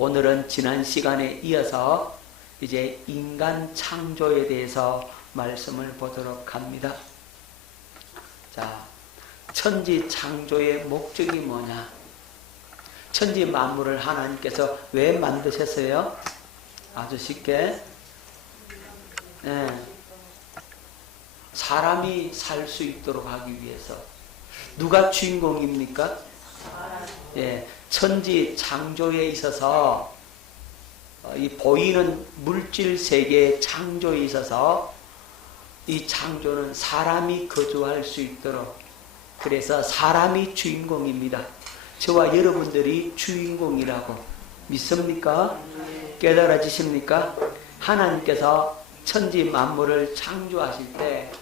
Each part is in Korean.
오늘은 지난 시간에 이어서 이제 인간 창조에 대해서 말씀을 보도록 합니다. 자, 천지 창조의 목적이 뭐냐? 천지 만물을 하나님께서 왜 만드셨어요? 아주 쉽게, 사람이 살 수 있도록 하기 위해서. 누가 주인공입니까? 천지 창조에 있어서 이 보이는 물질 세계의 창조에 있어서 이 창조는 사람이 거주할 수 있도록, 그래서 사람이 주인공입니다. 저와 여러분들이 주인공이라고 믿습니까? 깨달아지십니까? 하나님께서 천지 만물을 창조하실 때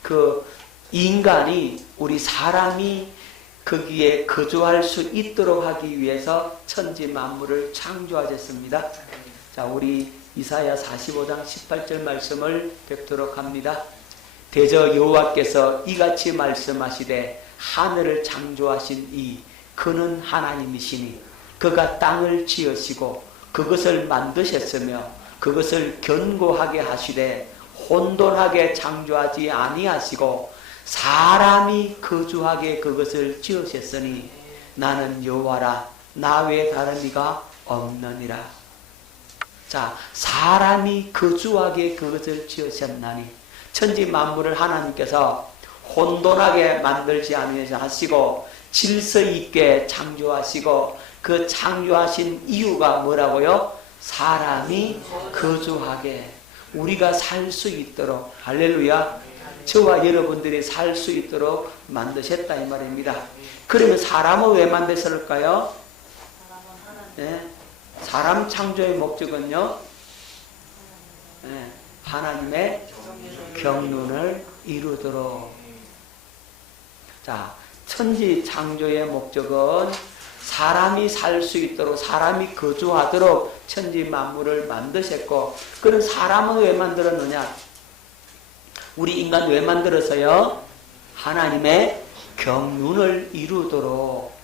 그 인간이, 우리 사람이 거기에 거주할 수 있도록 하기 위해서 천지 만물을 창조하셨습니다. 자, 우리 이사야 45장 18절 말씀을 뵙도록 합니다. 대저 여호와께서 이같이 말씀하시되 하늘을 창조하신 이 그는 하나님이시니 그가 땅을 지으시고 그것을 만드셨으며 그것을 견고하게 하시되 혼돈하게 창조하지 아니하시고 사람이 거주하게 그것을 지으셨으니 나는 여호와라 나 외에 다른 이가 없느니라. 자, 사람이 거주하게 그것을 지으셨나니 천지 만물을 하나님께서 혼돈하게 만들지 아니하시고 질서 있게 창조하시고, 그 창조하신 이유가 뭐라고요? 사람이 거주하게, 우리가 살 수 있도록, 할렐루야, 저와 여러분들이 살 수 있도록 만드셨다 이 말입니다. 그러면 사람은 왜 만드셨을까요? 사람 창조의 목적은요, 하나님의 경륜을 이루도록. 자, 천지 창조의 목적은 사람이 살 수 있도록, 사람이 거주하도록 천지 만물을 만드셨고, 그런 사람은 왜 만들었느냐? 우리 인간 왜 만들었어요? 하나님의 경륜을 이루도록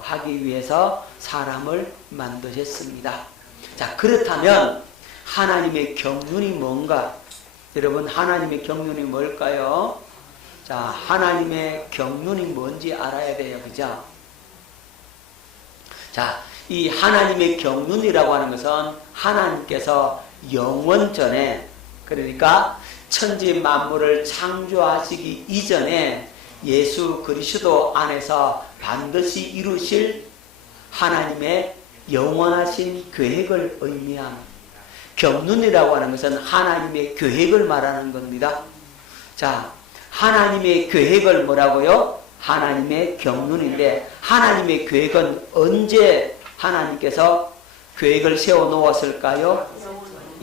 하기 위해서 사람을 만드셨습니다. 자, 그렇다면 하나님의 경륜이 뭔가? 여러분, 하나님의 경륜이 뭘까요? 자, 하나님의 경륜이 뭔지 알아야 돼요. 그죠? 자, 이 하나님의 경륜이라고 하는 것은 하나님께서 영원 전에, 그러니까 천지 만물을 창조하시기 이전에 예수 그리스도 안에서 반드시 이루실 하나님의 영원하신 계획을 의미한, 경륜이라고 하는 것은 하나님의 계획을 말하는 겁니다. 자, 하나님의 계획을 뭐라고요? 하나님의 경륜인데, 하나님의 계획은 언제 하나님께서 계획을 세워놓았을까요?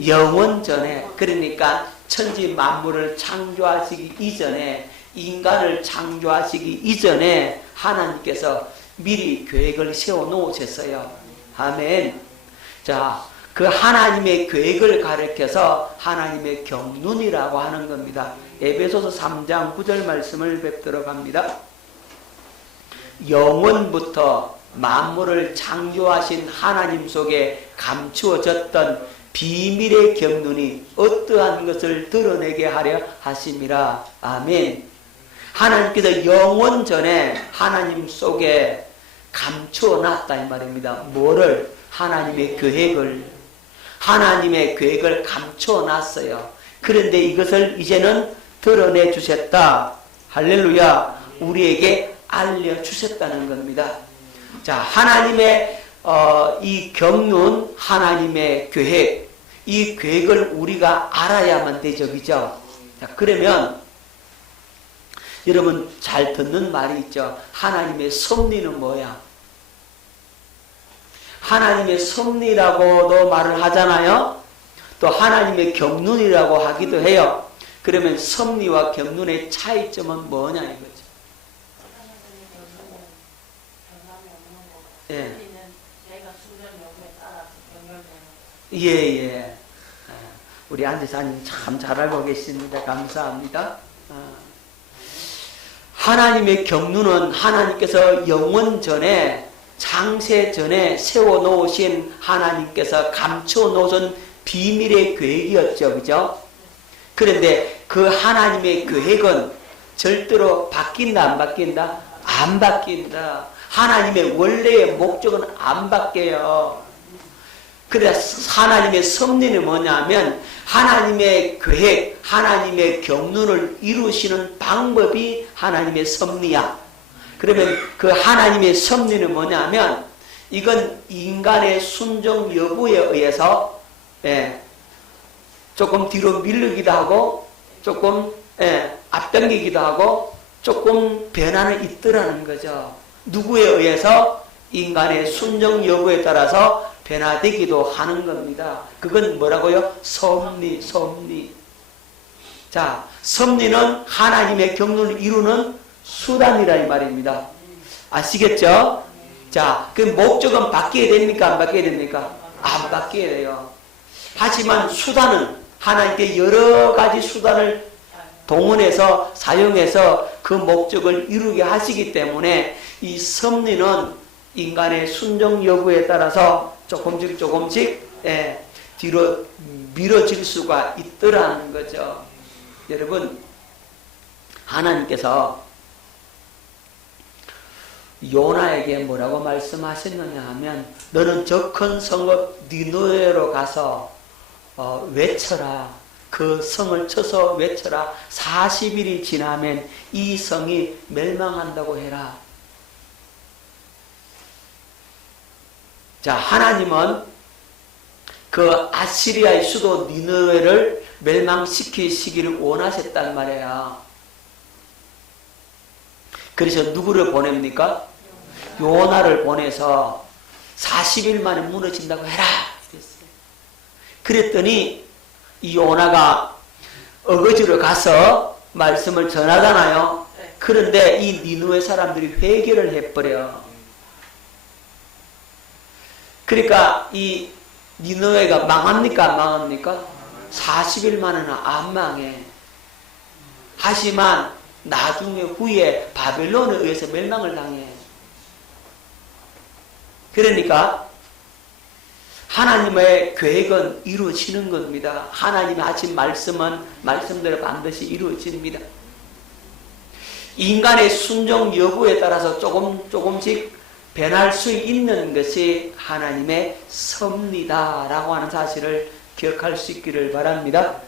영원 전에. 그러니까 천지 만물을 창조하시기 이전에, 인간을 창조하시기 이전에 하나님께서 미리 계획을 세워놓으셨어요. 아멘. 자, 그 하나님의 계획을 가리켜서 하나님의 경륜이라고 하는 겁니다. 에베소서 3장 9절 말씀을 뵙도록 합니다. 영원부터 만물을 창조하신 하나님 속에 감추어졌던 비밀의 경륜이 어떠한 것을 드러내게 하려 하심이라. 아멘. 하나님께서 영원 전에 하나님 속에 감추어놨다 이 말입니다. 뭐를? 하나님의 계획을. 하나님의 계획을 감추어놨어요. 그런데 이것을 이제는 드러내 주셨다. 할렐루야. 우리에게 알려주셨다는 겁니다. 자, 하나님의 이 경륜, 하나님의 계획, 이 계획을 우리가 알아야만 되죠. 그죠? 자, 그러면 여러분 잘 듣는 말이 있죠. 하나님의 섭리는 뭐야? 하나님의 섭리라고도 말을 하잖아요. 또 하나님의 경륜이라고 하기도 해요. 그러면 섭리와 경륜의 차이점은 뭐냐 이거죠. 예. 우리 안지사님 참 잘 알고 계십니다. 감사합니다. 하나님의 경륜은 하나님께서 영원 전에 창세 전에 세워놓으신 하나님께서 감춰놓으신 비밀의 계획이었죠. 그죠? 그런데 그 하나님의 계획은 절대로 바뀐다, 안 바뀐다? 안 바뀐다. 하나님의 원래의 목적은 안 바뀌어요. 그래서 하나님의 섭리는 뭐냐면 하나님의 계획, 하나님의 경륜을 이루시는 방법이 하나님의 섭리야. 그러면 그 하나님의 섭리는 뭐냐면 이건 인간의 순종 여부에 의해서 조금 뒤로 밀리기도 하고 조금 앞당기기도 하고 조금 변화는 있더라는 거죠. 누구에 의해서? 인간의 순종 여부에 따라서 변화되기도 하는 겁니다. 그건 뭐라고요? 섭리, 섭리. 자, 섭리는 하나님의 경륜을 이루는 수단이라 이 말입니다. 아시겠죠? 자, 그 목적은 바뀌어야 됩니까? 안 바뀌어야 됩니까? 안 바뀌어야 돼요. 하지만 수단은 하나님께 여러 가지 수단을 동원해서 사용해서 그 목적을 이루게 하시기 때문에 이 섭리는 인간의 순종 여부에 따라서 조금씩 뒤로 밀어질 수가 있더라는 거죠. 여러분, 하나님께서 요나에게 뭐라고 말씀하셨느냐 하면 너는 저 큰 성읍 니느웨로 가서 외쳐라. 그 성을 쳐서 외쳐라. 40일이 지나면 이 성이 멸망한다고 해라. 자, 하나님은 그 아시리아의 수도 니느웨를 멸망시키시기를 원하셨단 말이에요. 그래서 누구를 보냅니까? 요나를 보내서 40일 만에 무너진다고 해라. 그랬더니 이 요나가 어거지로 가서 말씀을 전하잖아요. 그런데 이 니느웨 사람들이 회개를 해버려. 그러니까 이 니느웨가 망합니까? 안 망합니까? 40일 만에는 안 망해. 하지만 나중에 후에 바벨론에 의해서 멸망을 당해. 그러니까 하나님의 계획은 이루어지는 겁니다. 하나님이 하신 말씀은 말씀대로 반드시 이루어집니다. 인간의 순종 여부에 따라서 조금씩 변할 수 있는 것이 하나님의 섭리다라고 하는 사실을 기억할 수 있기를 바랍니다.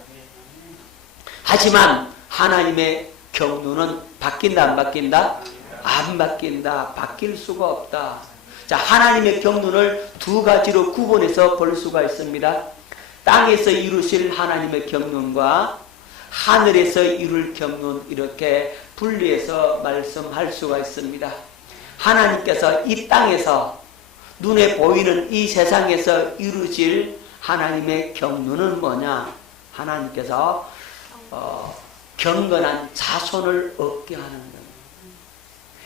하지만 하나님의 경륜은 바뀐다, 안 바뀐다? 안 바뀐다. 바뀔 수가 없다. 자, 하나님의 경륜을 두 가지로 구분해서 볼 수가 있습니다. 땅에서 이루실 하나님의 경륜과 하늘에서 이룰 경륜, 이렇게 분리해서 말씀할 수가 있습니다. 하나님께서 이 땅에서 눈에 보이는 이 세상에서 이루실 하나님의 경륜은 뭐냐? 하나님께서 경건한 자손을 얻게 하는 겁니다.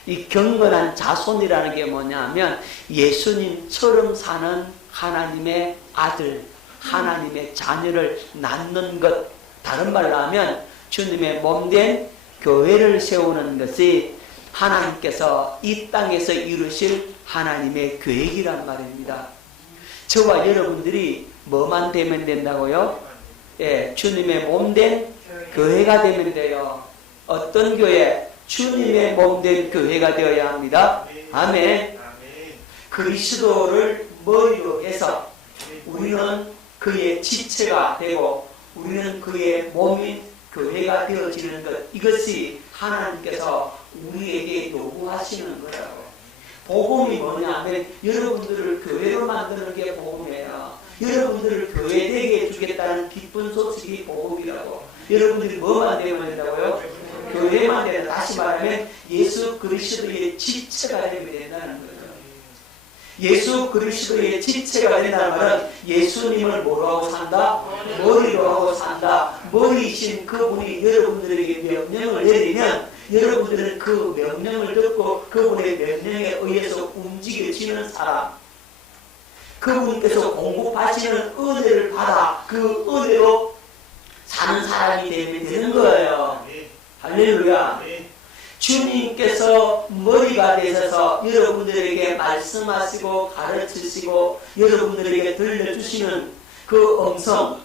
이 경건한 자손이라는 게 뭐냐면 예수님처럼 사는 하나님의 아들, 하나님의 자녀를 낳는 것. 다른 말로 하면 주님의 몸된 교회를 세우는 것이 하나님께서 이 땅에서 이루실 하나님의 계획이란 말입니다. 저와 여러분들이 뭐만 되면 된다고요? 주님의 몸된 교회가 되면 돼요. 어떤 교회? 주님의 몸된 교회가 되어야 합니다. 아멘. 그리스도를 머리로 해서 우리는 그의 지체가 되고 우리는 그의 몸인 교회가 되어지는 것. 이것이 하나님께서 우리에게 요구하시는 거라고. 복음이 뭐냐면 여러분들을 교회로 만드는 게 복음이에요. 여러분들을 교회되게 해주겠다는 기쁜 소식이 복음이라고. 여러분들이 뭐만 되면 된다고요? 교회만 되는, 다시 말하면 예수 그리스도의 지체가 되면 된다는 거죠. 예수 그리스도의 지체가 된다는 말은 예수님을 뭐로 하고 산다? 머리로 하고 산다. 머리이신 그분이 여러분들에게 명령을 내리면 여러분들은 그 명령을 듣고 그분의 명령에 의해서 움직여지는 사람, 그분께서 공급하시는 은혜를 받아 그 은혜로 사는 사람이 되면 되는 거예요. 할렐루야. 주님께서 머리가 되셔서 여러분들에게 말씀하시고 가르치시고 여러분들에게 들려주시는 그 음성,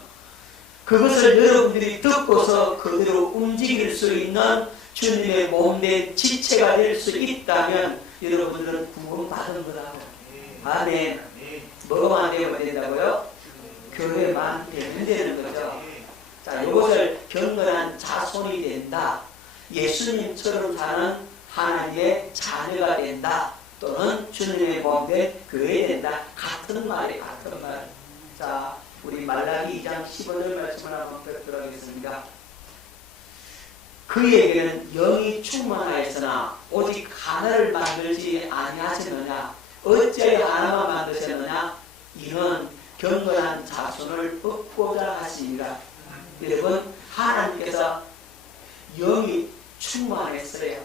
그것을 여러분들이 듣고서 그대로 움직일 수 있는 주님의 몸된 지체가 될 수 있다면 여러분들은 구원받은 거라고. 아멘. 뭐만 되면 된다고요? 교회만 되면 되는 거죠. 자, 이것을 경건한 자손이 된다. 예수님처럼 사는 하나님의 자녀가 된다. 또는 주님의 몸된 교회 된다. 같은 말이에요. 같은 말. 자, 우리 말라기 2장 15절 말씀을 한번 뵙도록 하겠습니다. 그에게는 영이 충만하였으나 오직 하나를 만들지 아니하시느냐. 어찌하여 하나만 만드셨느냐. 이는 경건한 자손을 얻고자 하시니라. 여러분, 하나님께서 영이 충만했어요.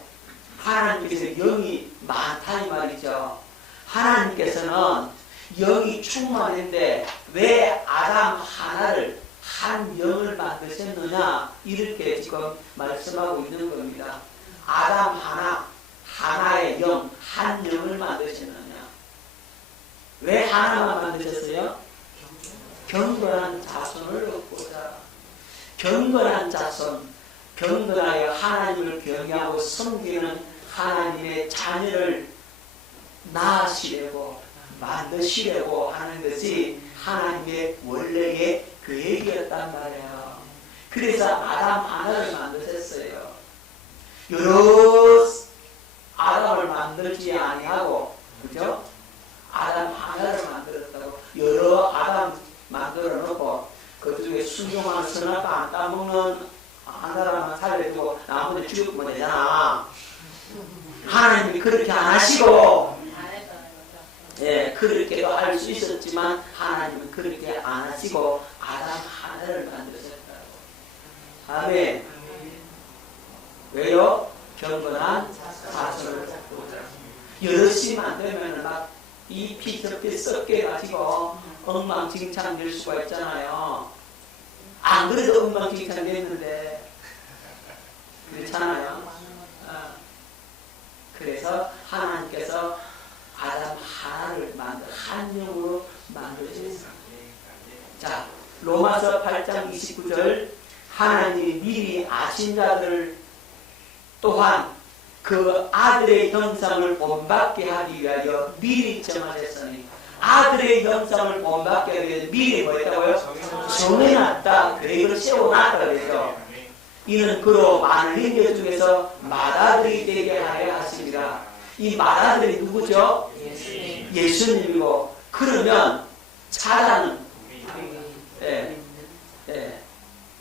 하나님께서 영이 많다 이 말이죠. 하나님께서는 영이 충만한데 왜 아담 하나를 한 영을 만드셨느냐 이렇게 지금 말씀하고 있는 겁니다. 아담 하나의 영, 한 영을 만드셨느냐. 왜 하나만 만드셨어요? 경건한 자손을 얻고자. 경건한 자손, 경건하여 하나님을 경외하고 섬기는 하나님의 자녀를 낳으시려고 만드시려고 하는 것이 하나님의 원래의 계획이었단 말이에요. 그래서 아담 하나를 만드셨어요. 여러 아담을 만들지 아니하고, 그죠? 아담 하나를 만들었다고. 여러 아담 만들어 놓고 그 중에 순종하는 선악과 안 따먹는 하나만 살려두고 나머지 죽으면 되잖아. 하나님이 그렇게 안 하시고, 예, 그렇게도 할 수 있었지만 하나님은 그렇게 안 하시고 아담 하나를 만드셨다고. 아멘. 왜요? 경건한 자손을 찾고자. 여럿이 만들면 막 이 피터피 섞여가지고 엉망진창 될 수가 있잖아요. 안 그래도 엉망진창 됐는데 그렇잖아요. 그래서 하나님께서 아담 하나를 한 영으로 만드셨습니다. 자, 로마서 8장 29절 하나님이 미리 아신 자들 또한 그 아들의 형상을 본받게 하기 위하여 미리 정하셨으니, 아들의 형상을 본받게 하기 위해서 미리 뭐 했다고요? 정해놨다. 계획을 세워놨다 그랬죠. 이는 그로 많은 형제 중에서 맏아들이 되게 하려 하십니다. 이 맏아들이 누구죠? 예수님이고, 그러면 차자는,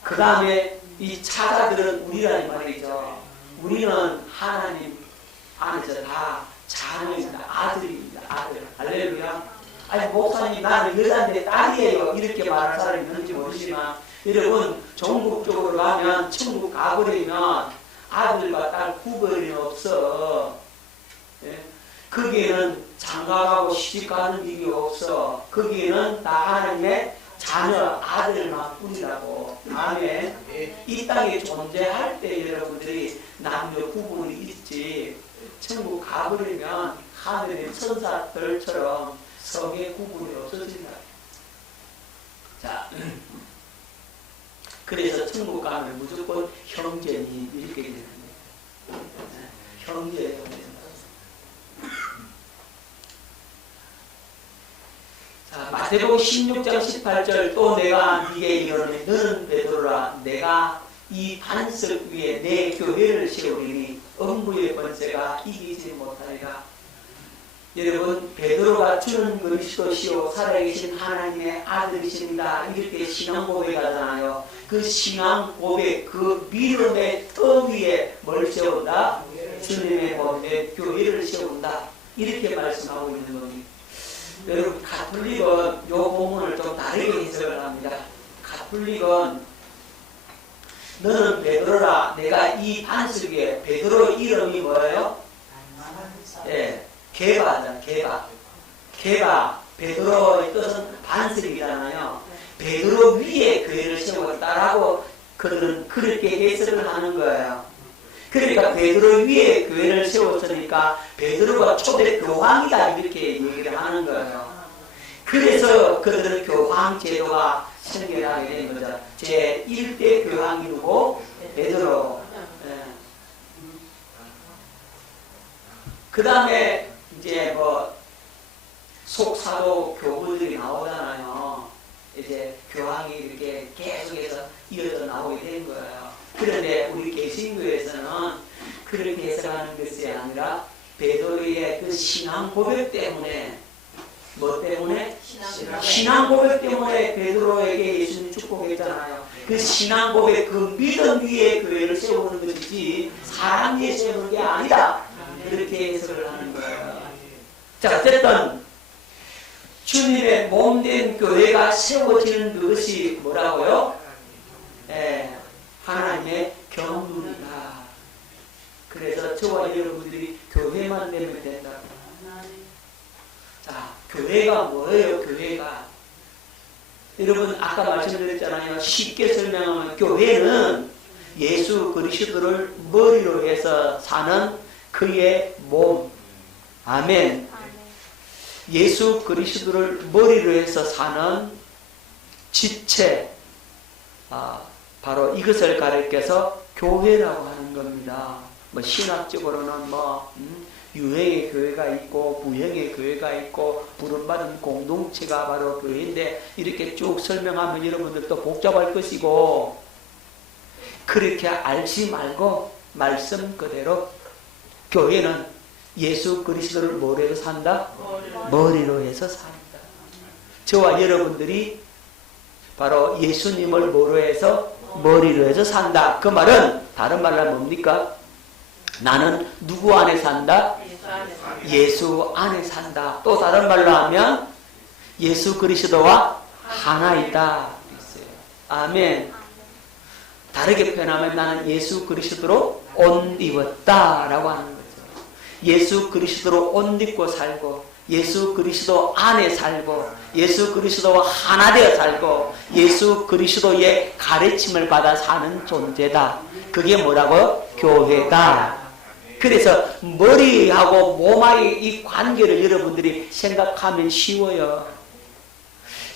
그 다음에 이 차자들은 우리라는 말이죠. 우리는 하나님 안에서 다 자녀입니다. 아들입니다. 아들. 할렐루야. 아니, 목사님, 나는 여자인데 딸이에요. 이렇게 말하는 사람이 있는지 모르지만, 여러분, 전국적으로 가면, 천국 가버리면 아들과 딸 구별이 없어. 예? 거기에는 장가가고 시집가는 일이 없어. 거기에는 다 하나님의 자녀, 아들만 뿐이라고. 아멘. 이 땅에 존재할 때 여러분들이 남녀 구분이 있지, 천국 가버리면 하늘의 천사들처럼 성의 구분이 없어진다. 자, 그래서 천국 가면 무조건 형제니 이렇게 되는 거예요. 형제예요. 자, 마태복음 16장 18절 또 내가 네게 이르노니 너는 베드로라 내가 이 반석 위에 내 교회를 세우리니 음부의 권세가 이기지 못하리라. 여러분, 베드로가 주는 그리스도시요 살아계신 하나님의 아들이십니다. 이렇게 신앙 고백하잖아요. 그 신앙 고백, 그 믿음의 터 위에 뭘 세운다? 주님의 몸에 교회를 세운다. 이렇게 말씀하고 있는 겁니다. 여러분, 가톨릭은 이 본문을 좀 다르게 해석을 합니다. 가톨릭은 너는 베드로라 내가 이 반석 위에, 베드로 이름이 뭐예요? 예, 게바잖아. 게바, 베드로의 뜻은 반석이잖아요. 베드로 위에 교회를 세웠다라고 그들은 그렇게 해석을 하는 거예요. 그러니까 베드로 위에 교회를 세웠으니까 베드로가 초대 교황이다 이렇게 얘기를 하는 거예요. 그래서 그들은 교황 제도가 생겨나게 된 거죠. 제1대 교황이 누구? 베드로. 그 다음에 이제 뭐 속사도 교부들이 나오잖아요. 이제 교황이 이렇게 계속해서 이어져 나오게 된 거예요. 그런데 우리 개신교에서는 그렇게 해석하는 것이 아니라 베드로의 그 신앙 고백 때문에 뭐 때문에? 신앙 고백 때문에 베드로에게 예수님 축복했잖아요. 그 신앙 고백, 그 믿음 위에 교회를 세우는 것이지 사람 위에 세우는 게 아니다. 그렇게 해석을 하는 거예요. 자, 어쨌든 주님의 몸된 교회가 세워지는 그것이 뭐라고요? 하나님의 경륜이다. 그래서 저와 여러분들이 교회만 되면 된다. 자, 교회가 뭐예요? 교회가 여러분 아까 말씀드렸잖아요. 쉽게 설명하면 교회는 예수 그리스도를 머리로 해서 사는 그의 몸. 아멘. 예수 그리스도를 머리로 해서 사는 지체. 바로 이것을 가리켜서 교회라고 하는 겁니다. 뭐 신학적으로는 뭐 유형의 교회가 있고 부형의 교회가 있고 부름받은 공동체가 바로 교회인데 이렇게 쭉 설명하면 여러분들도 복잡할 것이고 그렇게 알지 말고 말씀 그대로 교회는 예수 그리스도를 뭐로 해서 산다? 머리로 해서 산다. 저와 여러분들이 바로 예수님을 뭐로 해서 머리로 해서 산다. 그 말은 다른 말로 하면 뭡니까? 나는 누구 안에 산다? 예수 안에 산다. 또 다른 말로 하면 예수 그리스도와 하나이다. 아멘. 다르게 표현하면 나는 예수 그리스도로 옷 입었다라고 하는 거죠. 예수 그리스도로 옷 입고 살고 예수 그리스도 안에 살고 예수 그리스도와 하나 되어 살고 예수 그리스도의 가르침을 받아 사는 존재다. 그게 뭐라고요? 교회다. 그래서 머리하고 몸하고의 이 관계를 여러분들이 생각하면 쉬워요.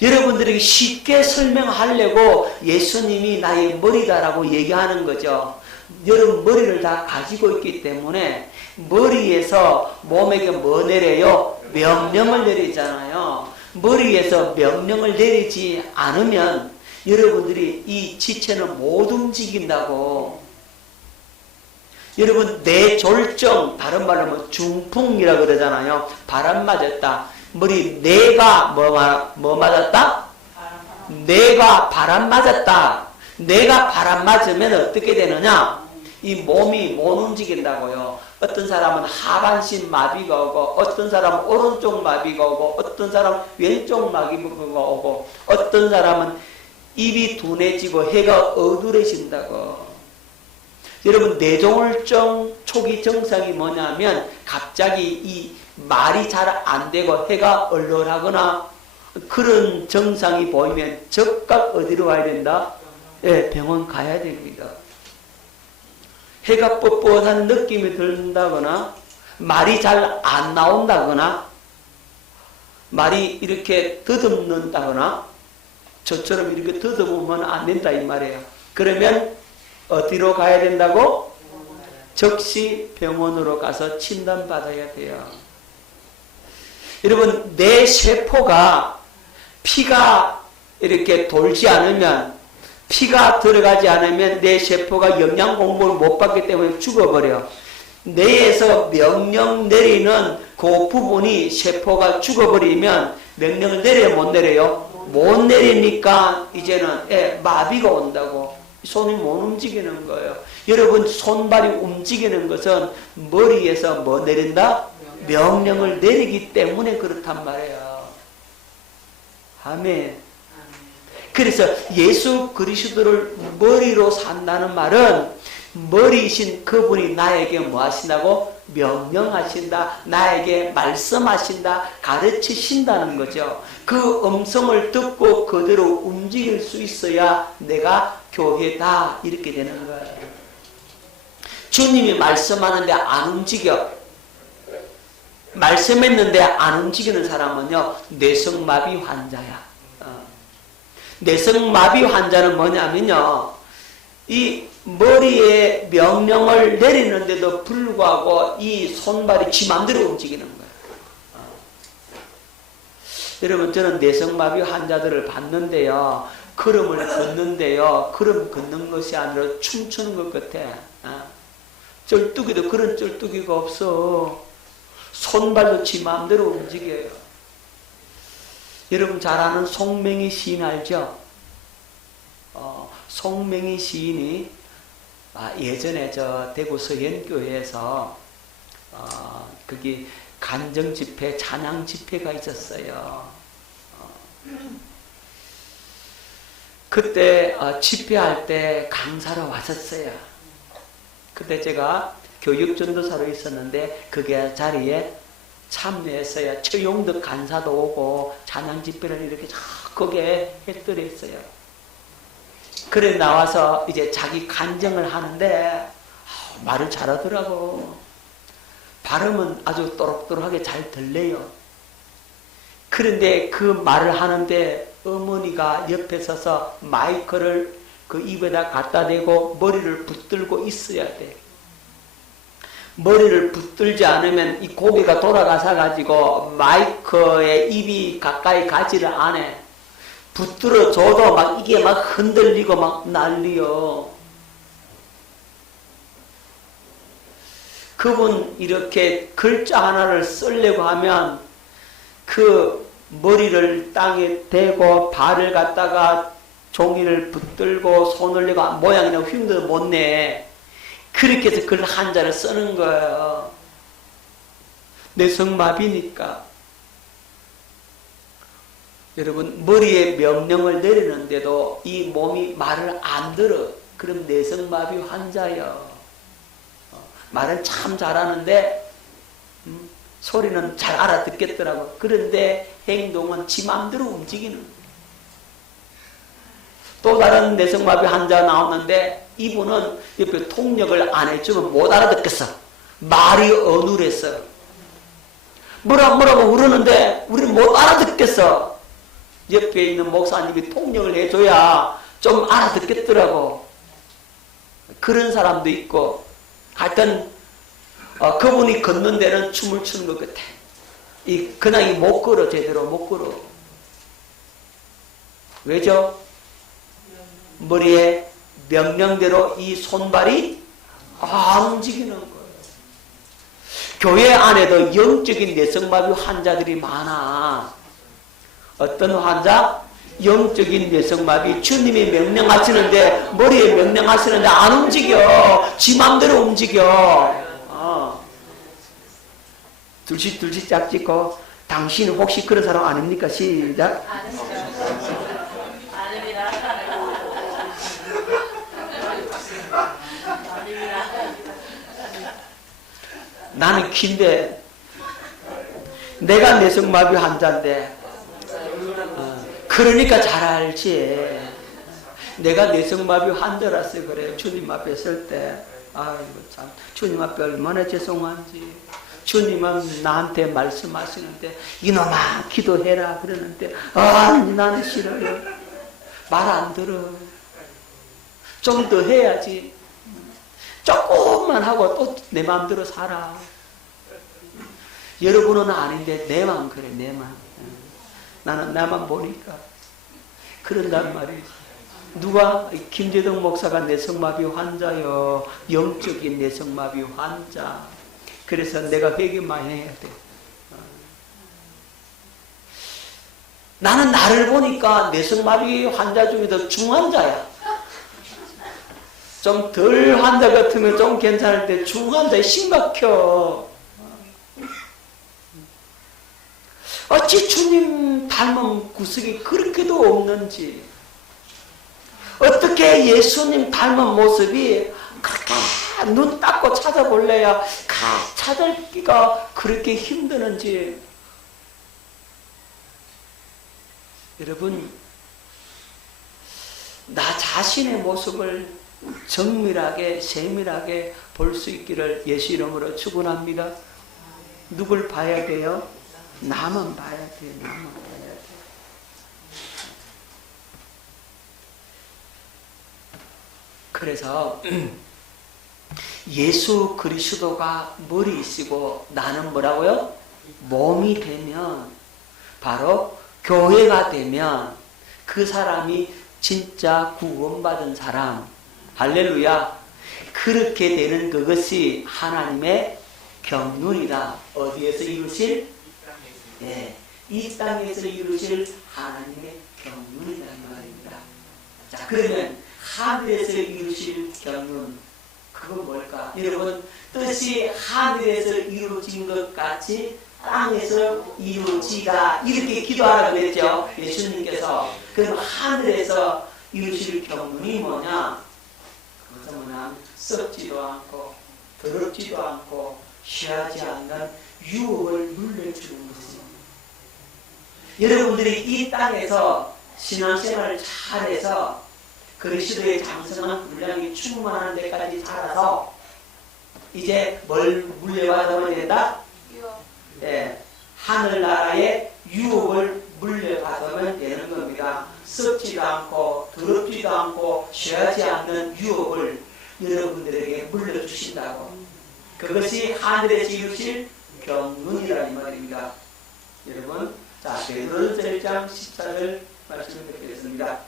여러분들에게 쉽게 설명하려고 예수님이 나의 머리다라고 얘기하는 거죠. 여러분 머리를 다 가지고 있기 때문에 머리에서 몸에게 뭐 내려요? 명령을 내리잖아요. 머리에서 명령을 내리지 않으면 여러분들이 이 지체는 못 움직인다고. 여러분 뇌졸중, 다른 말로 뭐 중풍이라 그러잖아요. 바람 맞았다. 머리 뇌가 뭐 맞았다? 뇌가 바람 맞았다. 뇌가 바람 맞으면 어떻게 되느냐? 이 몸이 못 움직인다고요. 어떤 사람은 하반신 마비가 오고 어떤 사람은 오른쪽 마비가 오고 어떤 사람은 왼쪽 마비가 오고 어떤 사람은 입이 둔해지고 해가 어두워진다고. 여러분 뇌종울증 초기 증상이 뭐냐면 갑자기 이 말이 잘 안 되고 해가 얼얼하거나 그런 증상이 보이면 즉각 어디로 가야 된다? 네, 병원 가야 됩니다. 해가 뻣뻣한 느낌이 든다거나 말이 잘 안 나온다거나 말이 이렇게 더듬는다거나 저처럼 이렇게 더듬으면 안 된다 이 말이에요. 그러면 어디로 가야 된다고? 즉시 병원으로 가서 진단받아야 돼요. 여러분 내 세포가 피가 이렇게 돌지 않으면 피가 들어가지 않으면 내 세포가 영양 공급을 못 받기 때문에 죽어버려. 뇌에서 명령 내리는 그 부분이 세포가 죽어버리면 명령을 내려요? 못 내려요? 못 내리니까 이제는 마비가 온다고. 손이 못 움직이는 거예요. 여러분 손발이 움직이는 것은 머리에서 뭐 내린다? 명령을 내리기 때문에 그렇단 말이에요. 아멘. 그래서 예수 그리스도를 머리로 산다는 말은 머리이신 그분이 나에게 뭐 하신다고? 명령하신다. 나에게 말씀하신다. 가르치신다는 거죠. 그 음성을 듣고 그대로 움직일 수 있어야 내가 교회다. 이렇게 되는 거예요. 주님이 말씀하는데 안 움직여. 말씀했는데 안 움직이는 사람은요, 뇌성마비 환자야. 뇌성마비 환자는 뭐냐면요, 이 머리에 명령을 내리는데도 불구하고 이 손발이 지 맘대로 움직이는 거예요. 여러분, 저는 뇌성마비 환자들을 봤는데요, 걸음을 걷는데요, 걸음 걷는 것이 아니라 춤추는 것 같아. 쩔뚝이도 그런 쩔뚝이가 없어. 손발도 지 마음대로 움직여요. 여러분 잘 아는 송맹이 시인 알죠? 송맹이 시인이 예전에 저 대구 서현교회에서 거기 간정 집회, 찬양 집회가 있었어요. 그때 집회할 때 강사로 왔었어요. 그때 제가 교육전도사로 있었는데 그게 자리에 참여했어요. 최용덕 간사도 오고 찬양 집회를 이렇게 거기에 했더랬어요. 그래 나와서 이제 자기 간증을 하는데 말을 잘하더라고. 발음은 아주 또록또록하게 잘 들려요. 그런데 그 말을 하는데 어머니가 옆에 서서 마이크를 그 입에다 갖다 대고 머리를 붙들고 있어야 돼. 머리를 붙들지 않으면 이 고개가 돌아가서 가지고 마이크에 입이 가까이 가지를 않아. 붙들어 줘도 막 이게 막 흔들리고 막 난리요. 그분 이렇게 글자 하나를 쓰려고 하면 그 머리를 땅에 대고 발을 갖다가 종이를 붙들고 손을 내고 모양이나 흉도 못 내. 그렇게 해서 글 한자를 쓰는 거예요. 뇌성마비니까. 여러분 머리에 명령을 내리는데도 이 몸이 말을 안 들어. 그럼 뇌성마비 환자예요. 말은 참 잘하는데 소리는 잘 알아듣겠더라고. 그런데 행동은 지 맘대로 움직이는 거예요. 또 다른 뇌성마비 환자 나오는데 이분은 옆에 통역을 안 해주면 못 알아듣겠어. 말이 어눌했어. 뭐라고 그러는데 우리는 못 알아듣겠어. 옆에 있는 목사님이 통역을 해줘야 좀 알아듣겠더라고. 그런 사람도 있고 하여튼 그분이 걷는 데는 춤을 추는 것 같아. 그냥 못 걸어. 제대로 못 걸어. 왜죠? 머리에 명령대로 이 손발이 안 움직이는 거예요. 교회 안에도 영적인 뇌성마비 환자들이 많아. 어떤 환자? 영적인 뇌성마비. 주님이 명령하시는데 머리에 명령하시는데 안 움직여. 지 맘대로 움직여. 둘씩 짝 찍고 당신은 혹시 그런 사람 아닙니까? 시작. 나는 긴데 내가 뇌성마비 환자인데 그러니까 잘 알지. 내가 뇌성마비 환자라서 그래요. 주님 앞에 설 때 아이고 참 주님 앞에 얼마나 죄송한지. 주님은 나한테 말씀하시는데 이놈아 기도해라 그러는데 나는 싫어요. 말 안 들어. 좀 더 해야지. 조금만 하고 또 내 마음대로 살아. 여러분은 아닌데 내만 그래. 내만. 나는 나만 보니까 그런단 말이지. 누가? 김재동 목사가 뇌성마비 환자요. 영적인 뇌성마비 환자. 그래서 내가 회개 많이 해야 돼. 나는 나를 보니까 뇌성마비 환자 중에도 중환자야. 좀 덜 환자 같으면 좀 괜찮을 때 중환자에 심각혀. 어찌 주님 닮은 구석이 그렇게도 없는지. 어떻게 예수님 닮은 모습이 그렇게 눈 닦고 찾아볼래야 찾을기가 그렇게 힘드는지. 여러분 나 자신의 모습을 정밀하게 세밀하게 볼 수 있기를 예수 이름으로 축원합니다. 누굴 봐야 돼요? 나만 봐야 돼요. 나만 봐야 돼요. 그래서 예수 그리스도가 머리이시고 나는 뭐라고요? 몸이 되면, 바로 교회가 되면 그 사람이 진짜 구원받은 사람, 할렐루야, 그렇게 되는 그것이 하나님의 경륜이다. 어디에서 이루실? 네, 이 땅에서 이루실 하나님의 경륜이라는 말입니다. 자, 그러면 하늘에서 이루실 경륜, 그건 뭘까? 여러분, 뜻이 하늘에서 이루어진 것 같이 땅에서 이루어지가, 이렇게 기도하라고 했죠, 예수님께서. 그럼 하늘에서 이루실 경륜이 뭐냐? 그것은 뭐냐? 썩지도 않고 더럽지도 않고 취하지 않는 유업을 물려주는 것입니다. 여러분들이 이 땅에서 신앙생활을 잘해서 그리스도의 장성한 분량이 충만한 데까지 자라서 이제 뭘 물려받으면 된다? 네, 하늘나라의 유업을 물려받으면 되는 겁니다. 썩지도 않고 더럽지도 않고 취하지 않는 유업을 여러분들에게 물려주신다고. 그것이 하늘에서 이루실 경륜이라는 말입니다. 여러분, 자, 베드로전서 1장 14절 말씀을 드리겠습니다.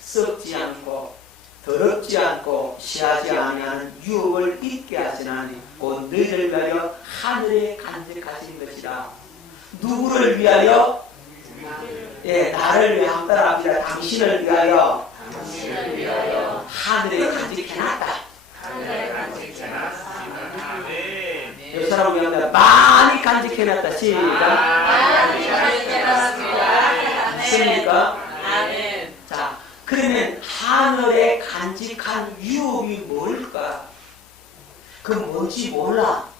썩지 않고 더럽지 않고 취하지 아니하는 유업을 잊게 하시나니 곧 너희를 위하여 하늘에 간직하신 것이라. 누구를 위하여? 예, 나를 위한 따라합니다. 당신을 위하여 하늘에 간직해놨다. 이 사람을 위하여 많이 간직해놨다. 시작. 많이 간직해놨습니다. 맞습니까? 자, 그러면 하늘에 간직한 유업이 뭘까? 그 뭔지 몰라.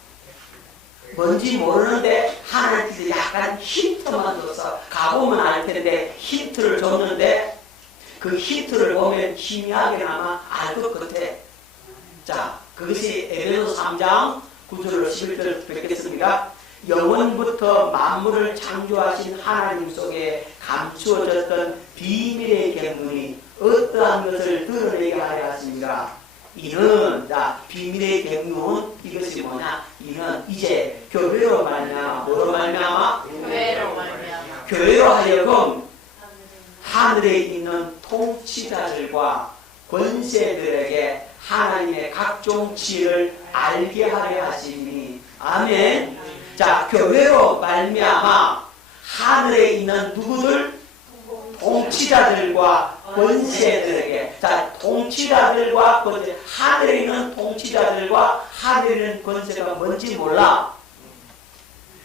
뭔지 모르는데 하나님께서 약간 힌트만 줘서 가보면 알 텐데, 힌트를 줬는데 그 힌트를 보면 희미하게나마 알 것 같아. 자, 그것이 에베소서 3장 9절로 11절 뵙겠습니다. 영원부터 만물을 창조하신 하나님 속에 감추어졌던 비밀의 경륜이 어떠한 것을 드러내게 하려 하십니다. 이는, 자, 비밀의 경륜, 이것이 뭐냐? 이는 이제 교회로 말미암아, 뭐로 말미암아? 교회로 말미암아. 교회로 하여금 하늘에 있는 통치자들과 권세들에게 하나님의 각종 지혜를 알게 하려 하시니. 아멘. 자, 교회로 말미암아 하늘에 있는 누구들? 통치자들과 권세들에게. 자, 통치자들과 권세, 하늘에 있는 통치자들과 하늘에 있는 권세가 뭔지 몰라.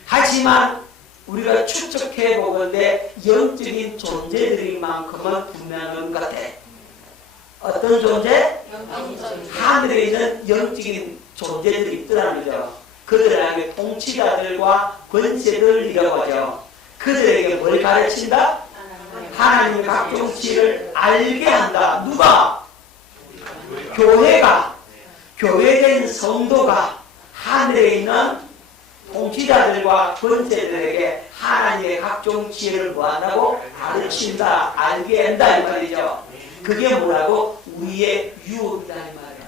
하지만 우리가 추측해 보건대 영적인 존재들인만큼은 분명한 것 같아. 어떤 존재? 하늘에 있는 영적인 존재들이 있더라는 거죠. 그들에게 통치자들과 권세들이라고 하죠. 그들에게 뭘 가르친다? 하나님의 각종 지혜를 알게 한다. 누가? 교회가, 교회된 성도가 하늘에 있는 통치자들과 권세들에게 하나님의 각종 지혜를 뭐한다고? 가르친다, 알게 한다 이 말이죠. 그게 뭐라고? 우리의 유업이다 이 말이야.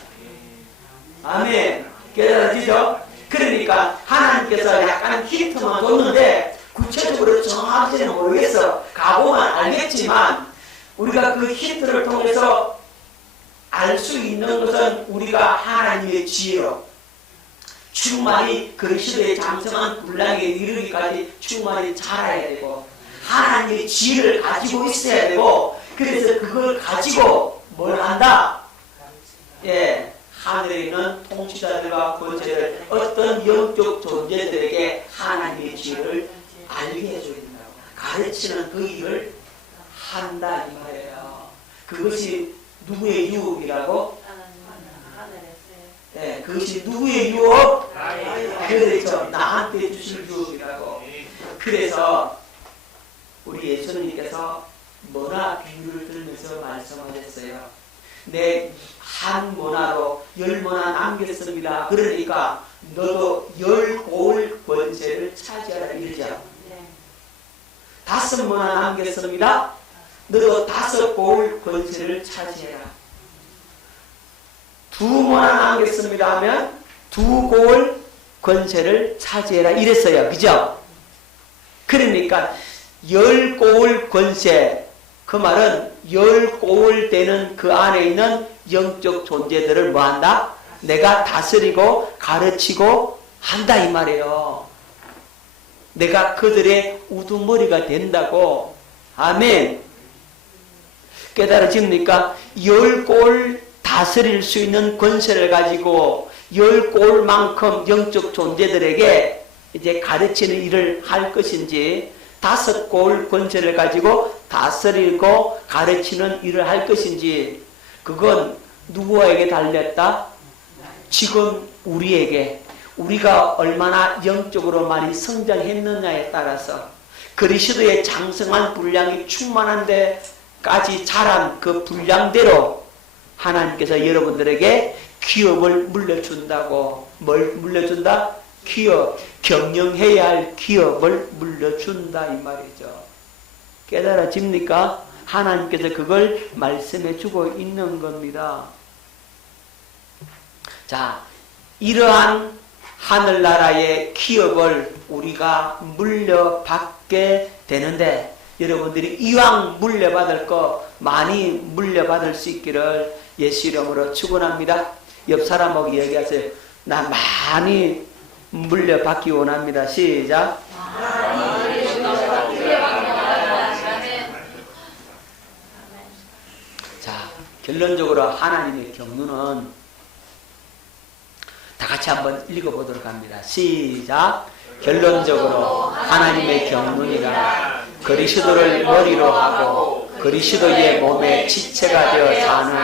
아멘. 깨달아지죠? 그러니까 하나님께서 약간 힌트만 줬는데 구체적으로 정확히는 모르겠어. 가보면 알겠지만 우리가 그 힌트를 통해서 알 수 있는 것은 우리가 하나님의 지혜로 충만히 그리스도의 장성한 분량에 이르기까지 충만히 자라야 되고, 하나님의 지혜를 가지고 있어야 되고, 그래서 그걸 가지고 뭘 한다? 예, 하늘에 있는 통치자들과 권세들, 어떤 영적 존재들에게 하나님의 지혜를 알게 해줘야 된다고. 가르치는 그 일을 한다 이 말이에요. 그것이 누구의 유업이라고? 네, 그것이 누구의 유업? 그렇죠. 나한테 주실 유업이라고. 그래서 우리 예수님께서 뭐나 비유를 들면서 말씀하셨어요. 내 한 모나로 10모나 남겼습니다. 그러니까 너도 10고을 권세를 차지하라 이러죠. 5모나 남겼습니다. 너도 5고을 권세를 차지해라. 2모나 남겼습니다 하면 2고을 권세를 차지해라 이랬어요. 그죠? 그러니까 10고을 권세, 그 말은 10고을 되는 그 안에 있는 영적 존재들을 뭐한다? 내가 다스리고 가르치고 한다 이 말이에요. 내가 그들의 우두머리가 된다고. 아멘. 깨달아집니까? 10고을 다스릴 수 있는 권세를 가지고 10고을만큼 영적 존재들에게 이제 가르치는 일을 할 것인지, 5고을 권세를 가지고 다스리고 가르치는 일을 할 것인지, 그건 누구에게 달렸다? 지금 우리에게, 우리가 얼마나 영적으로 많이 성장했느냐에 따라서, 그리스도의 장성한 분량이 충만한 데까지 자란 그 분량대로 하나님께서 여러분들에게 기업을 물려준다고. 뭘 물려준다? 기업, 경영해야 할 기업을 물려준다 이 말이죠. 깨달아집니까? 하나님께서 그걸 말씀해 주고 있는 겁니다. 자, 이러한 하늘나라의 기업을 우리가 물려받게 되는데, 여러분들이 이왕 물려받을 거 많이 물려받을 수 있기를 예수 이름으로 축원합니다. 옆 사람하고 얘기하세요. 나 많이 물려받기 원합니다. 시작. 자, 결론적으로 하나님의 경륜은 다 같이 한번 읽어보도록 합니다. 시작. 결론적으로 하나님의 경륜이라 그리스도를 머리로 하고 그리스도의 몸의 지체가 되어 사는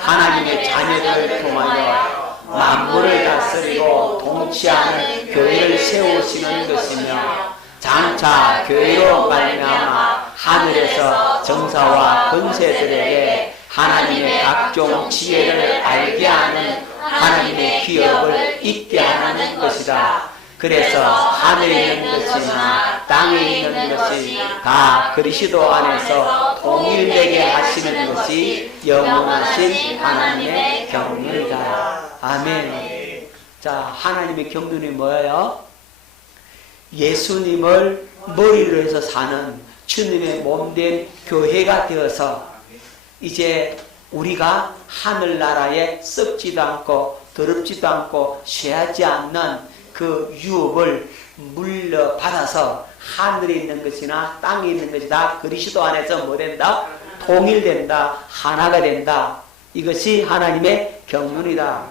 하나님의 자녀들을 통하여 만물을 다스리고 통치하는 교회를 세우시는 것이며, 장차 교회로 말미암아 하늘에서 정사와 권세들에게 하나님의 각종 지혜를 알게 하는 하나님의 기업을 있게 하는 것이다. 그래서 하늘에 있는 것이나 땅에 있는 것이 다 그리스도 안에서 통일되게 하시는 것이 영원하신 하나님의 경륜이다. 아멘. 자, 하나님의 경륜이 뭐예요? 예수님을 머리로 해서 사는 주님의 몸된 교회가 되어서 이제 우리가 하늘나라에 썩지도 않고 더럽지도 않고 쇠하지 않는 그 유업을 물려받아서 하늘에 있는 것이나 땅에 있는 것이 다 그리스도 안에서 뭐 된다? 통일된다. 하나가 된다. 이것이 하나님의 경륜이다.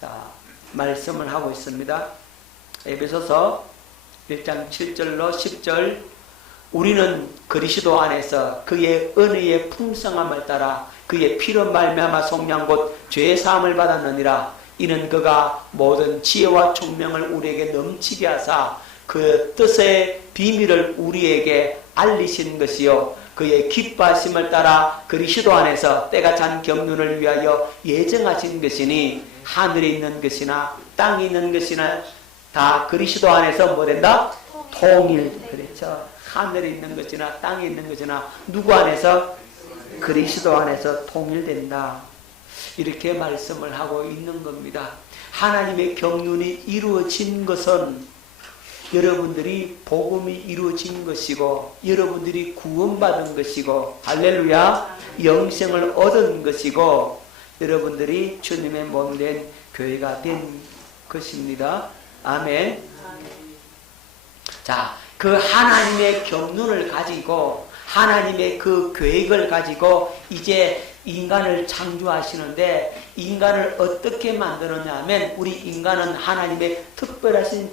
자, 말씀을 하고 있습니다. 에베소서 1장 7절로 10절. 우리는 그리스도 안에서 그의 은혜의 풍성함을 따라 그의 피로 말미암아 속량 곧 죄의 사함을 받았느니라. 이는 그가 모든 지혜와 총명을 우리에게 넘치게 하사 그 뜻의 비밀을 우리에게 알리신 것이요, 그의 기뻐하심을 따라 그리스도 안에서 때가 찬 경륜을 위하여 예정하신 것이니, 하늘에 있는 것이나 땅에 있는 것이나 다 그리스도 안에서 뭐 된다? 통일. 그렇죠. 하늘에 있는 것이나 땅에 있는 것이나 누구 안에서? 그리스도 안에서 통일된다. 이렇게 말씀을 하고 있는 겁니다. 하나님의 경륜이 이루어진 것은 여러분들이 복음이 이루어진 것이고, 여러분들이 구원받은 것이고, 할렐루야, 영생을 얻은 것이고, 여러분들이 주님의 몸된 교회가 된 것입니다. 아멘. 자, 그 하나님의 경륜을 가지고, 하나님의 그 계획을 가지고 이제 인간을 창조하시는데, 인간을 어떻게 만들었냐 하면, 우리 인간은 하나님의 특별하신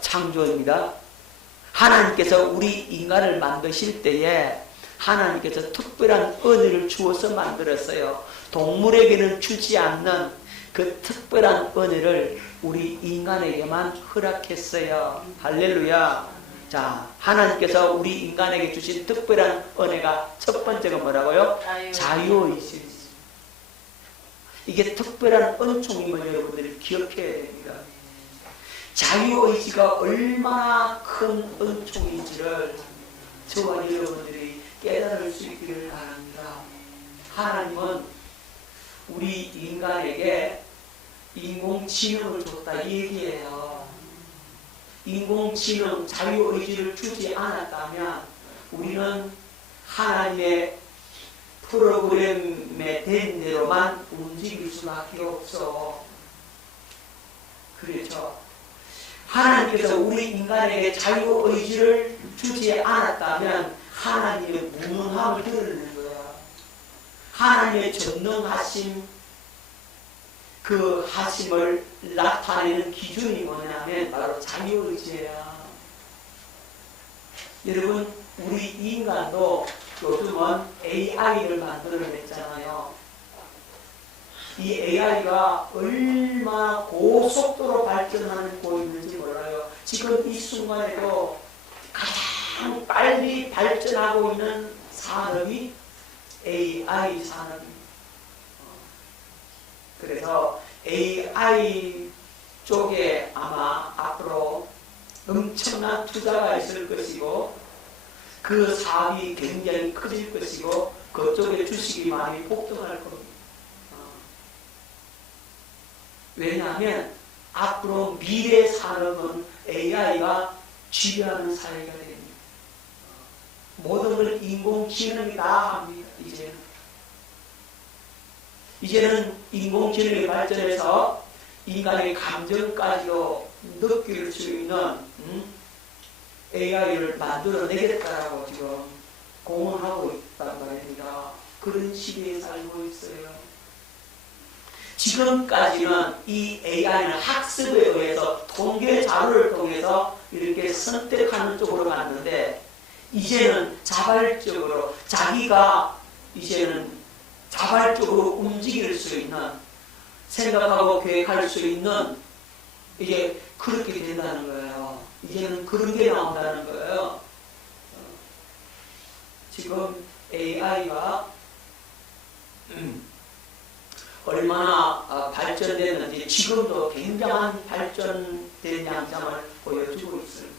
창조입니다. 하나님께서 우리 인간을 만드실 때에 하나님께서 특별한 은혜를 주어서 만들었어요. 동물에게는 주지 않는 그 특별한 은혜를 우리 인간에게만 허락했어요. 할렐루야. 자, 하나님께서 우리 인간에게 주신 특별한 은혜가 첫 번째가 뭐라고요? 자유의식. 이게 특별한 은총임을 여러분들이 기억해야 됩니다. 자유의지가 얼마나 큰 은총인지를 저와 여러분들이 깨달을 수 있기를 바랍니다. 하나님은 우리 인간에게 인공지능을 줬다 이 얘기예요. 인공지능 자유의지를 주지 않았다면 우리는 하나님의 프로그램에 된 대로만 움직일 수밖에 없어. 그렇죠. 하나님께서 우리 인간에게 자유의지를 주지 않았다면 하나님의 무능함을 드러내는 거야. 하나님의 전능하심, 그 하심을 나타내는 기준이 뭐냐면 바로 자유의지야. 여러분, 우리 인간도 요즘은 AI를 만들어냈잖아요. 이 AI가 얼마나 고속도로 발전하고 있는지 몰라요. 지금 이 순간에도 가장 빨리 발전하고 있는 산업이 AI 산업입니다. 그래서 AI 쪽에 아마 앞으로 엄청난 투자가 있을 것이고 그 사업이 굉장히 커질 것이고 그쪽에 주식이 많이 폭등할 겁니다. 왜냐하면 앞으로 미래 산업은 AI가 지배하는 사회가 됩니다. 모든 걸 인공지능이 다 합니다. 이제는 인공지능이 발전해서 인간의 감정까지도 느낄 수 있는 AI를 만들어내겠다라고 지금 공언하고 있단 말입니다. 그런 시대에 살고 있어요. 지금까지는 이 AI는 학습에 의해서 통계 자료를 통해서 이렇게 선택하는 쪽으로 갔는데 이제는 자발적으로 자기가 이제는 자발적으로 움직일 수 있는 생각하고 계획할 수 있는 이게 그렇게 된다는 거예요. 이제는 그런 게 나온다는 거예요. 지금 AI가 얼마나 발전됐는지 지금도 굉장한 발전된 양상을 보여주고 있습니다.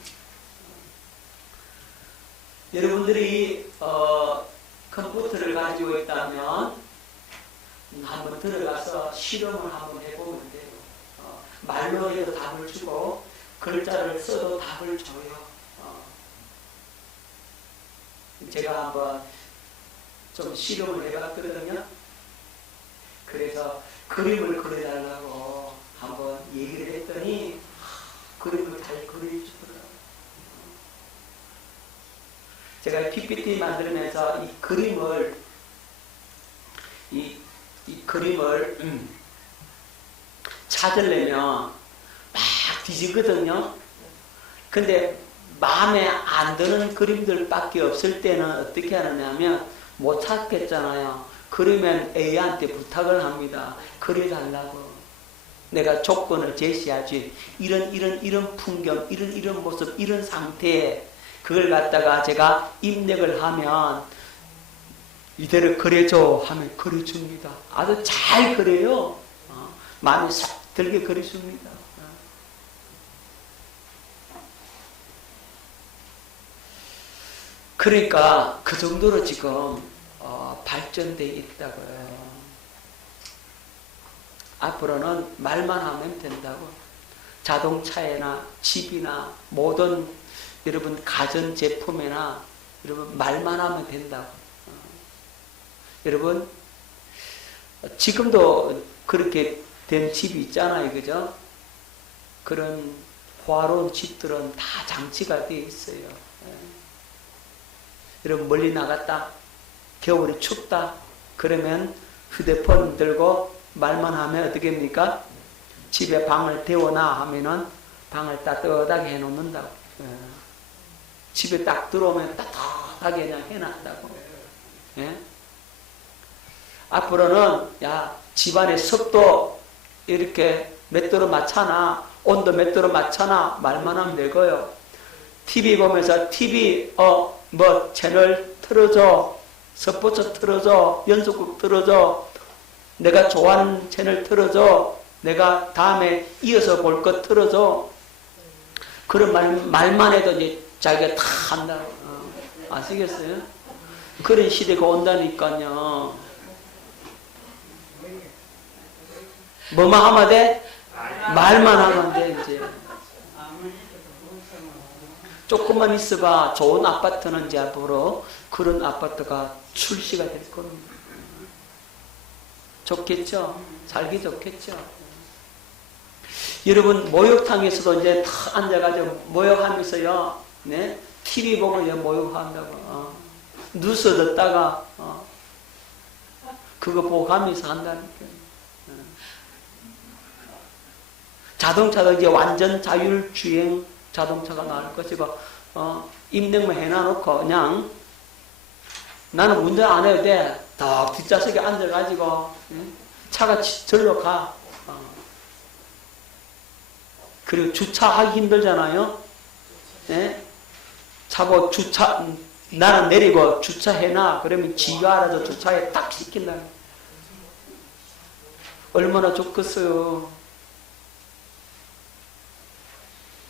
여러분들이 컴퓨터를 가지고 있다면 한번 들어가서 실험을 한번 해보면 돼요. 말로 해도 답을 주고 글자를 써도 답을 줘요. 제가 한번 좀 실험을 해봤거든요. 그래서 그림을 그려달라고 한번 얘기를 했더니 그림을 잘 그려주더라고요. 제가 PPT 만들면서 이 그림을 찾으려면 막 뒤지거든요. 근데 마음에 안 드는 그림들밖에 없을 때는 어떻게 하느냐면 못 찾겠잖아요. 그러면 A한테 부탁을 합니다. 그려달라고. 내가 조건을 제시하지. 이런 풍경, 이런 모습, 이런 상태에 그걸 갖다가 제가 입력을 하면 이대로 그려줘 하면 그려줍니다. 아주 잘 그려요. 마음에 싹 들게 그려줍니다. 그러니까 그 정도로 지금 발전되어 있다고 해요. 앞으로는 말만 하면 된다고. 자동차에나 집이나 모든 여러분 가전제품에나 여러분 말만 하면 된다고. 여러분 지금도 그렇게 된 집이 있잖아요. 그죠? 그런 호화로운 집들은 다 장치가 되어 있어요. 여러분 멀리 나갔다 겨울이 춥다 그러면 휴대폰 들고 말만 하면 어떻게 합니까? 집에 방을 데워놔 하면은 방을 따뜻하게 해놓는다고. 집에 딱 들어오면 따뜻하게 그냥 해놨다고. 예? 앞으로는 야 집안의 습도 이렇게 몇 도로 맞춰놔, 온도 몇 도로 맞춰놔 말만 하면 되고요. TV 보면서 TV 뭐 채널 틀어줘, 스포츠 틀어줘, 연속극 틀어줘, 내가 좋아하는 채널 틀어줘. 내가 다음에 이어서 볼 것 틀어줘. 그런 말만 해도 이제 자기가 다 한다. 아시겠어요? 그런 시대가 온다니까요. 뭐만 하면 돼? 말만 하면 돼, 이제. 조금만 있어봐. 좋은 아파트는 이제 앞으로 그런 아파트가 출시가 될 겁니다. 좋겠죠? 살기 좋겠죠? 여러분, 목욕탕에서도 이제 다 앉아가지고 목욕하면서요, 네? TV 보고 목욕한다고. 누수 듣다가, 그거 보고 가면서 한다니까. 자동차도 이제 완전 자율주행 자동차가 나올 것이고, 입력만 해놔놓고, 그냥, 나는 운전 안 해도 돼. 더 뒷좌석에 앉아가지고, 차가 절로 가. 그리고 주차하기 힘들잖아요. 네? 차고 나는 내리고 주차해놔. 그러면 지가 알아서 주차에 딱 시킨다. 얼마나 좋겠어요.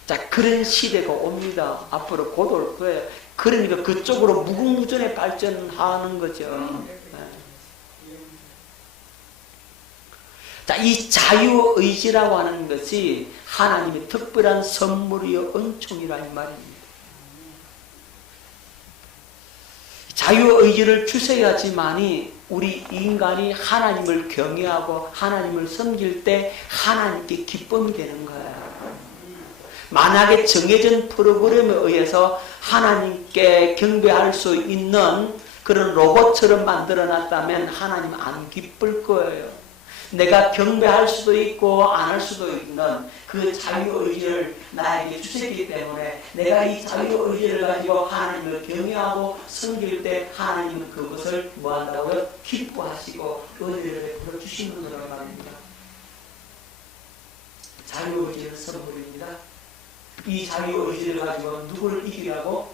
자, 그런 시대가 옵니다. 앞으로 곧 올 거예요. 그러니까 그쪽으로 무궁무진에 발전하는 거죠. 자, 이 자유의지라고 하는 것이 하나님의 특별한 선물이요 은총이라는 말입니다. 자유의지를 주셔야지만이 우리 인간이 하나님을 경외하고 하나님을 섬길 때 하나님께 기쁨이 되는 거예요. 만약에 정해진 프로그램에 의해서 하나님께 경배할 수 있는 그런 로봇처럼 만들어놨다면 하나님 안 기쁠 거예요. 내가 경배할 수도 있고 안 할 수도 있는 그 자유의지를 나에게 주셨기 때문에 내가 이 자유의지를 가지고 하나님을 경외하고 섬길 때 하나님은 그것을 뭐한다고요? 기뻐하시고 은혜를 베풀어 주시는 거라고 말입니다. 자유의지는 선물입니다. 이 자유의지를 가지고 누구를 이기라고?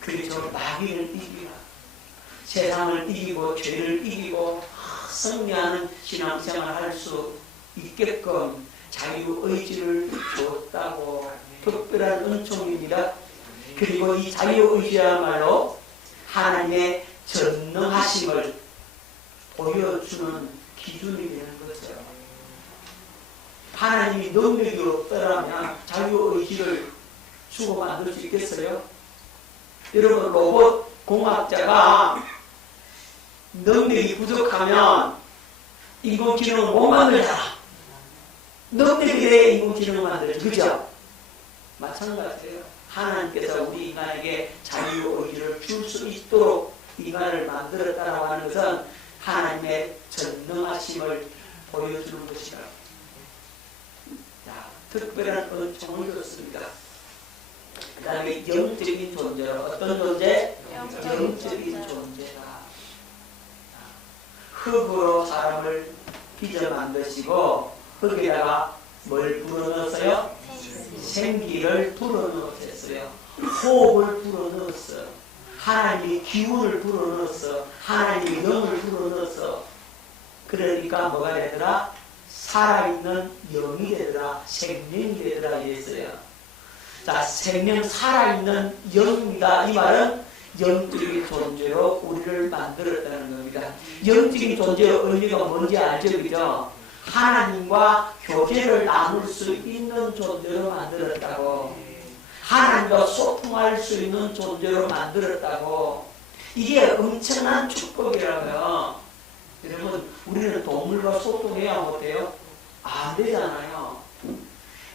그렇죠. 마귀를 이기라. 세상을 이기고 죄를 이기고 승리하는 신앙생활을 할 수 있게끔 자유의지를 줬다고. 특별한 은총입니다. 그리고 이 자유의지야말로 하나님의 전능하심을 보여주는 기준이 되는 거죠. 하나님이 능력이 없더라면 자유의지를 주고 만들 수 있겠어요? 여러분, 로봇 공학자가 능력이 부족하면 인공지능을 못 만들잖아. 능력이 돼야 인공지능을 만들죠. 그죠? 마찬가지예요. 하나님께서 우리 인간에게 자유의지를 줄 수 있도록 인간을 만들었다고 하는 것은 하나님의 전능하심을 보여주는 것이다. 특별한 은총을 줬습니다. 그 다음에 영적인 존재로. 어떤 존재? 영적인 존재다. 흙으로 사람을 빚어 만드시고 흙에다가 뭘 불어넣었어요? 생기를 불어넣었어요. 호흡을 불어넣었어요. 하나님의 기운을 불어넣었어. 하나님의 영을 불어넣었어. 그러니까 뭐가 되더라? 살아있는 영이 되더라. 생명이 되더라. 이랬어요. 자, 생명 살아있는 영이다. 이 말은 영적인 존재로 우리를 만들었다는 겁니다. 영적인 존재의 의미가 뭔지 알죠? 그죠? 하나님과 교제를 나눌 수 있는 존재로 만들었다고. 하나님과 소통할 수 있는 존재로 만들었다고. 이게 엄청난 축복이라고요. 여러분, 우리는 동물과 소통해야 못해요? 안 되잖아요.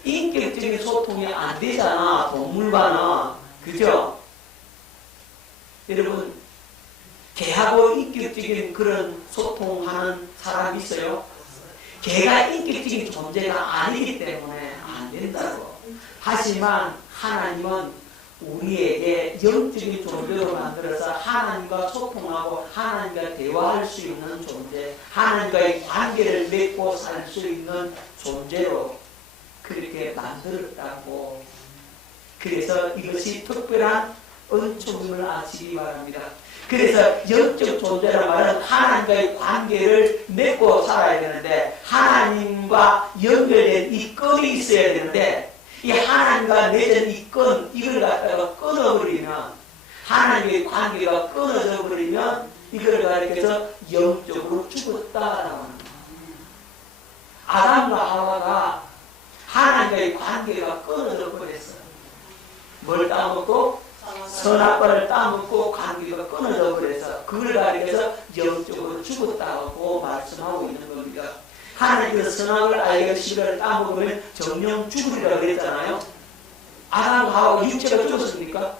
인격적인 소통이 안 되잖아, 동물과는. 그죠? 여러분, 개하고 인격적인 그런 소통하는 사람이 있어요? 개가 인격적인 존재가 아니기 때문에 안 된다고. 하지만 하나님은 우리에게 영적인 존재로 만들어서 하나님과 소통하고 하나님과 대화할 수 있는 존재, 하나님과의 관계를 맺고 살 수 있는 존재로 그렇게 만들었다고. 그래서 이것이 특별한 은총임을 아시기 바랍니다. 그래서 영적 존재라는 말은 하나님과의 관계를 맺고 살아야 되는데 하나님과 연결된 이 끈이 있어야 되는데 이 하나님과 맺은 이 끈, 이걸 갖다가 끊어버리면 하나님의 관계가 끊어져 버리면 이걸 가리켜서 영적으로 죽었다라고 하는 거예요. 아담과 하와가 하나님과의 관계가 끊어져 버렸어요. 뭘 따먹고? 선악과를 따먹고 관계가 끊어져 버려서 그걸 가리켜서 영적으로 죽었다고 말씀하고 있는 겁니다. 하나님께서 선악을 알게 싫어를 따먹으면 정령 죽으리라고 그랬잖아요. 아담과 하와가 육체가 죽었습니까?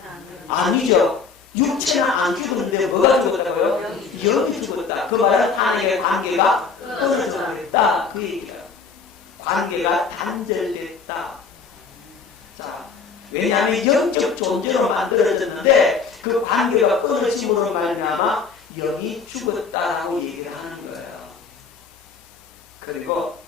아니죠. 육체는 안 죽었는데 뭐가 죽었다고요? 영이 죽었다. 그 말은 하나님의 관계가 끊어져 버렸다. 그 얘기예요. 관계가 단절됐다. 자, 왜냐하면 영적 존재로 만들어졌는데 그 관계가 끊어짐으로 말미암아 영이 죽었다라고 얘기를 하는 거예요. 그리고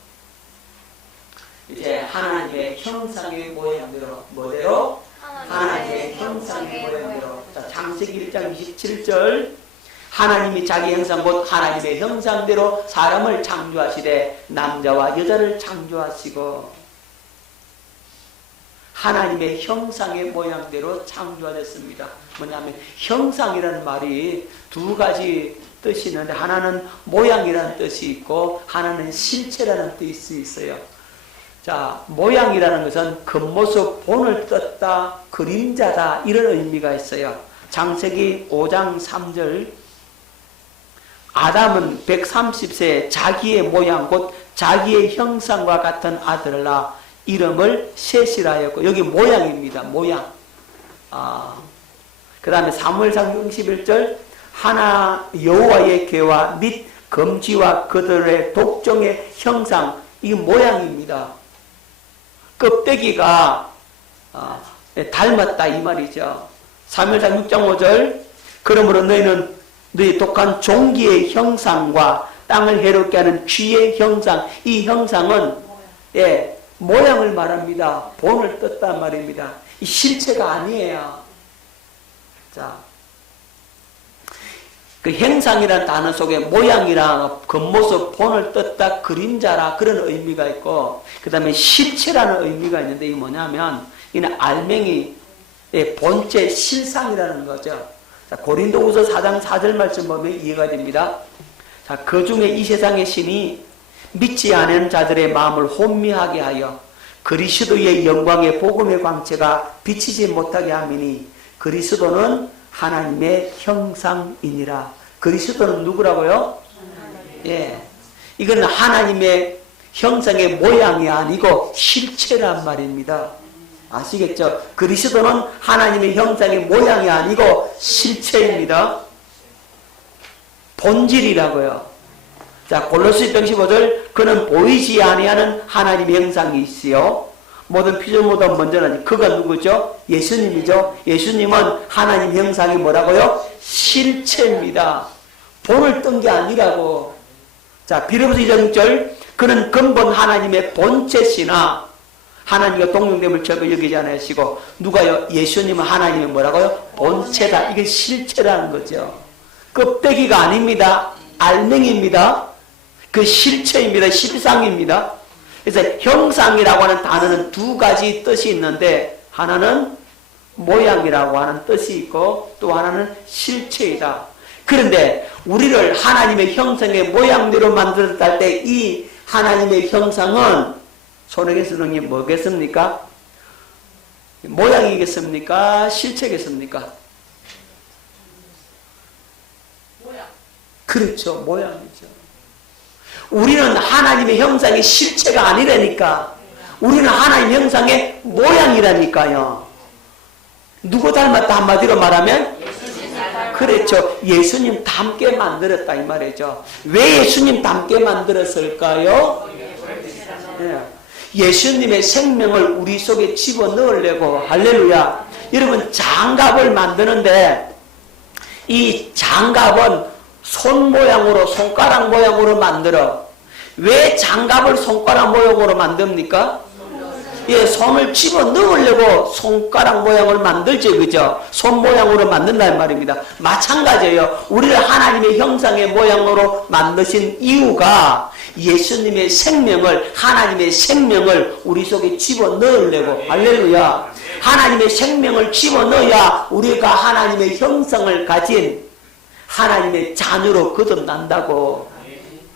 이제 하나님의 형상의 모양대로 뭐대로? 하나님의 형상의 모양대로. 자, 창세기 1장 27절 하나님이 자기 형상 곧 하나님의 형상대로 사람을 창조하시되 남자와 여자를 창조하시고 하나님의 형상의 모양대로 창조하셨습니다. 뭐냐면 형상이라는 말이 두 가지 뜻이 있는데 하나는 모양이라는 뜻이 있고 하나는 실체라는 뜻이 있어요. 자, 모양이라는 것은 겉모습 본을 떴다, 그림자다 이런 의미가 있어요. 창세기 5장 3절 아담은 130세에 자기의 모양 곧 자기의 형상과 같은 아들을 낳아 이름을 셋이라 하였고 여기 모양입니다. 모양. 그 다음에 사무엘상 61절 하나 여호와의 괴와 및 검지와 그들의 독종의 형상 이게 모양입니다. 껍데기가 닮았다 이 말이죠. 사무엘상 6장 5절 그러므로 너희는 너희 독한 종기의 형상과 땅을 해롭게 하는 쥐의 형상 이 형상은 모양을 말합니다. 본을 떴단 말입니다. 이 실체가 아니에요. 자, 그 형상이라는 단어 속에 모양이랑 겉모습, 본을 떴다, 그림자라 그런 의미가 있고 그 다음에 실체라는 의미가 있는데 이게 뭐냐면 이는 알맹이 본체 실상이라는 거죠. 자, 고린도후서 4장 4절 말씀 보면 이해가 됩니다. 자, 그 중에 이 세상의 신이 믿지 않은 자들의 마음을 혼미하게 하여 그리스도의 영광의 복음의 광채가 비치지 못하게 함이니 그리스도는 하나님의 형상이니라. 그리스도는 누구라고요? 예, 이건 하나님의 형상의 모양이 아니고 실체란 말입니다. 아시겠죠? 그리스도는 하나님의 형상의 모양이 아니고 실체입니다. 본질이라고요. 자, 골로새 15절 그는 보이지 아니하는 하나님의 형상이 있으요 모든 피조물보다 먼저는 그가 누구죠? 예수님이죠. 예수님은 하나님 형상이 뭐라고요? 실체입니다. 본을 뜬 게 아니라고. 자, 빌립보서 2장 6절 그는 근본 하나님의 본체시나 하나님과 동용됨을 적어 여기지 않으시고 누가요? 예수님은 하나님의 뭐라고요? 본체다. 이게 실체라는 거죠. 껍데기가 아닙니다. 알맹이입니다. 그 실체입니다. 실상입니다. 그래서 형상이라고 하는 단어는 두 가지 뜻이 있는데 하나는 모양이라고 하는 뜻이 있고 또 하나는 실체이다. 그런데 우리를 하나님의 형상의 모양대로 만들었다 할 때 이 하나님의 형상은 손에게서는 뭐겠습니까? 모양이겠습니까? 실체겠습니까? 모양. 그렇죠. 모양이죠. 우리는 하나님의 형상의 실체가 아니라니까. 우리는 하나님의 형상의 모양이라니까요. 누구 닮았다 한마디로 말하면? 그렇죠. 예수님 닮게 만들었다 이 말이죠. 왜 예수님 닮게 만들었을까요? 예수님의 생명을 우리 속에 집어넣으려고. 할렐루야. 여러분 장갑을 만드는데 이 장갑은 손 모양으로 손가락 모양으로 만들어. 왜 장갑을 손가락 모양으로 만듭니까? 예, 손을 집어 넣으려고 손가락 모양을 만들죠, 그죠? 손 모양으로 만든다는 말입니다. 마찬가지예요. 우리를 하나님의 형상의 모양으로 만드신 이유가 예수님의 생명을, 하나님의 생명을 우리 속에 집어 넣으려고. 할렐루야. 하나님의 생명을 집어 넣어야 우리가 하나님의 형상을 가진 하나님의 자녀로 거듭난다고.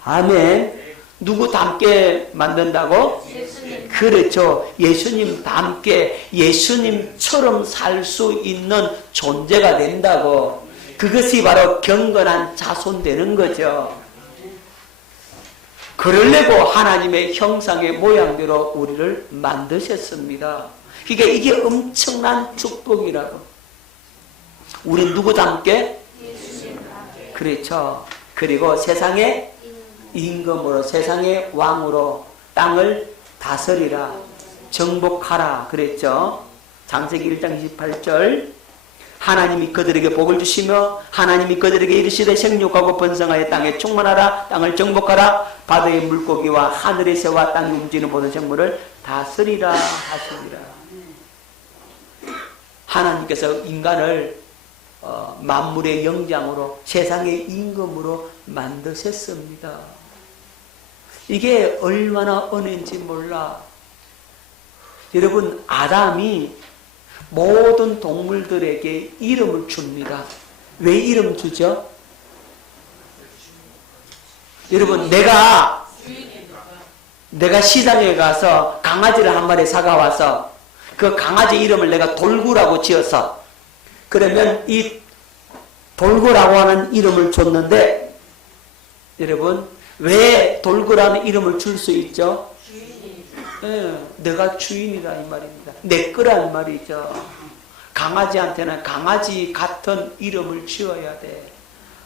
아멘. 누구 닮게 만든다고? 예수님. 그렇죠. 예수님 닮게, 예수님처럼 살 수 있는 존재가 된다고. 그것이 바로 경건한 자손 되는 거죠. 그러려고 하나님의 형상의 모양대로 우리를 만드셨습니다. 그러니까 이게 엄청난 축복이라고. 우리 누구 닮게? 예수님 닮게. 그렇죠. 그리고 세상의 임금으로, 세상의 왕으로 땅을 다스리라, 정복하라 그랬죠. 창세기 1장 28절. 하나님이 그들에게 복을 주시며 하나님이 그들에게 이르시되 생육하고 번성하여 땅에 충만하라, 땅을 정복하라, 바다의 물고기와 하늘의 새와 땅에 움직이는 모든 생물을 다스리라 하시니라. 하나님께서 인간을 만물의 영장으로, 세상의 임금으로 만드셨습니다. 이게 얼마나 은혜인지 몰라. 여러분, 아담이 모든 동물들에게 이름을 줍니다. 왜 이름 주죠? 여러분, 내가 시장에 가서 강아지를 한 마리 사가와서 그 강아지 이름을 내가 돌구라고 지었어. 그러면 이 돌구라고 하는 이름을 줬는데, 여러분, 왜 돌구라는 이름을 줄 수 있죠? 네, 내가 주인이라 이 말입니다. 내 거란 말이죠. 강아지한테는 강아지 같은 이름을 지어야 돼.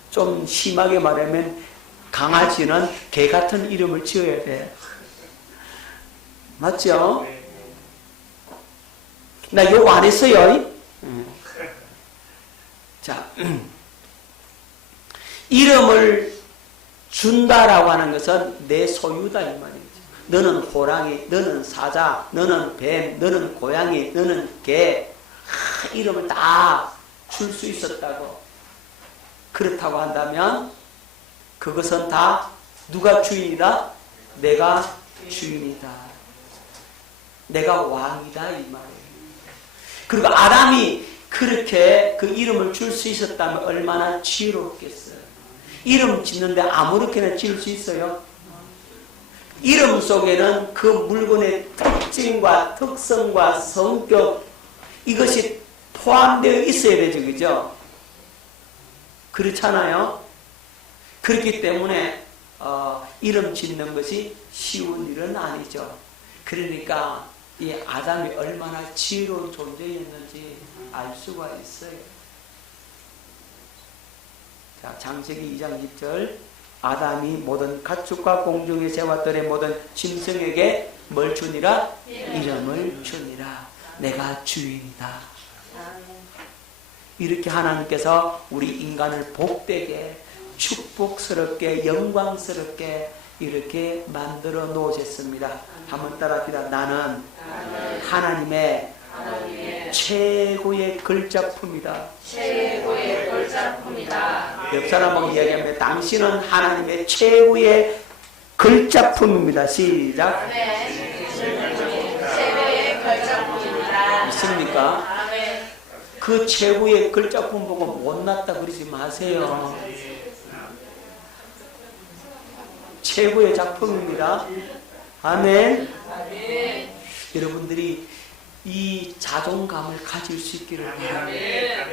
좀 심하게 말하면 강아지는 개 같은 이름을 지어야 돼. 맞죠? 나 욕 안 했어요. 자, 이름을 준다라고 하는 것은 내 소유다 이 말이죠. 너는 호랑이, 너는 사자, 너는 뱀, 너는 고양이, 너는 개, 이름을 다 줄 수 있었다고. 그렇다고 한다면 그것은 다 누가 주인이다? 내가 주인이다. 내가 왕이다 이 말이에요. 그리고 아담이 그렇게 그 이름을 줄 수 있었다면 얼마나 지혜롭겠어요. 이름 짓는데 아무렇게나 지을 수 있어요? 이름 속에는 그 물건의 특징과 특성과 성격, 이것이 포함되어 있어야 되죠. 그죠? 그렇잖아요? 그렇기 때문에 이름 짓는 것이 쉬운 일은 아니죠. 그러니까 이 아담이 얼마나 지혜로운 존재였는지 알 수가 있어요. 자, 창세기 2장 10절. 아담이 모든 가축과 공중의 새와들의 모든 짐승에게 뭘 주니라? 이름을 주니라. 내가 주인이다. 이렇게 하나님께서 우리 인간을 복되게, 축복스럽게, 영광스럽게 이렇게 만들어 놓으셨습니다. 한번 따라합시다. 나는 하나님의 최고의 걸작품이다. 최고의 걸작품이다. 옆 사람하고 이야기하면 당신은 하나님의 최고의 걸작품입니다. 시작. 아멘. 최고의 걸작품입니다. 있습니까? 아멘. 그 최고의 걸작품 보고 못났다 그러지 마세요. 최고의 작품입니다. 아멘. 아멘. 여러분들이 이 자존감을 가질 수 있기를 바랍니다.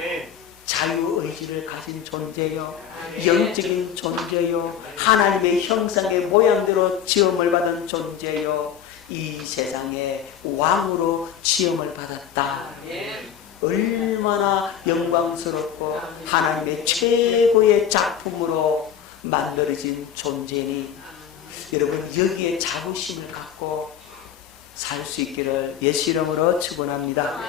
자유의지를 가진 존재요, 영적인 존재요, 하나님의 형상의 모양대로 지음을 받은 존재요, 이 세상의 왕으로 지음을 받았다. 얼마나 영광스럽고 하나님의 최고의 작품으로 만들어진 존재니, 여러분 여기에 자부심을 갖고 살 수 있기를 예수 이름으로 축원합니다.